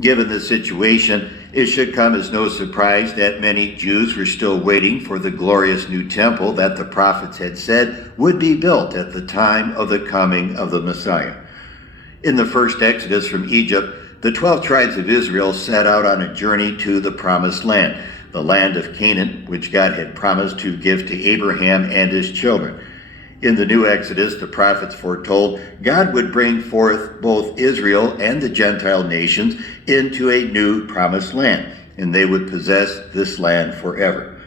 Given the situation, it should come as no surprise that many Jews were still waiting for the glorious new temple that the prophets had said would be built at the time of the coming of the Messiah. In the first Exodus from Egypt, the 12 tribes of Israel set out on a journey to the Promised Land, the land of Canaan, which God had promised to give to Abraham and his children. In the new Exodus, the prophets foretold God would bring forth both Israel and the Gentile nations into a new promised land, and they would possess this land forever.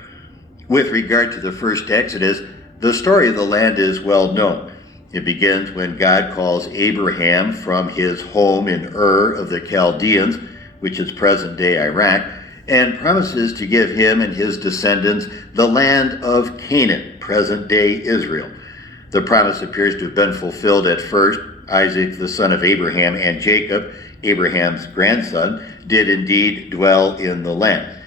With regard to the first Exodus, the story of the land is well known. It begins when God calls Abraham from his home in Ur of the Chaldeans, which is present-day Iraq, and promises to give him and his descendants the land of Canaan, present-day Israel. The promise appears to have been fulfilled at first. Isaac, the son of Abraham, and Jacob, Abraham's grandson, did indeed dwell in the land.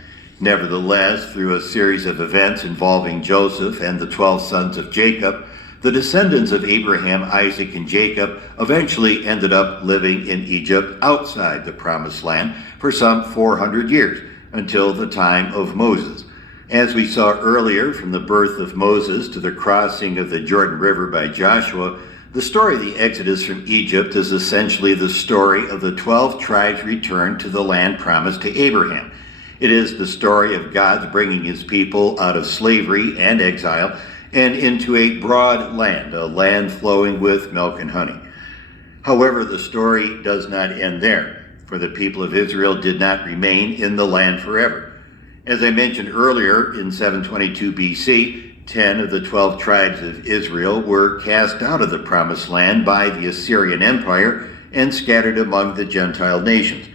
Nevertheless, through a series of events involving Joseph and the 12 sons of Jacob, the descendants of Abraham, Isaac, and Jacob eventually ended up living in Egypt outside the Promised Land for some 400 years, until the time of Moses. As we saw earlier, from the birth of Moses to the crossing of the Jordan River by Joshua, the story of the Exodus from Egypt is essentially the story of the 12 tribes' return to the land promised to Abraham. It is the story of God's bringing his people out of slavery and exile and into a broad land, a land flowing with milk and honey. However, the story does not end there, for the people of Israel did not remain in the land forever. As I mentioned earlier, in 722 BC, 10 of the 12 tribes of Israel were cast out of the Promised Land by the Assyrian Empire and scattered among the Gentile nations.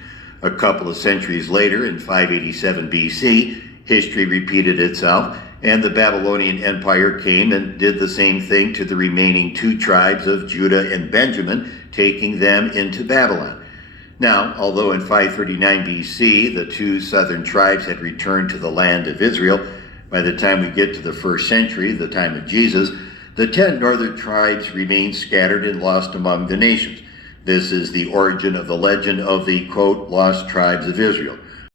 A couple of centuries later, in 587 BC, history repeated itself, and the Babylonian Empire came and did the same thing to the remaining 2 tribes of Judah and Benjamin, taking them into Babylon. Now, although in 539 BC the 2 southern tribes had returned to the land of Israel, by the time we get to the 1st century, the time of Jesus, the 10 northern tribes remained scattered and lost among the nations. This is the origin of the legend of the, quote, lost tribes of Israel.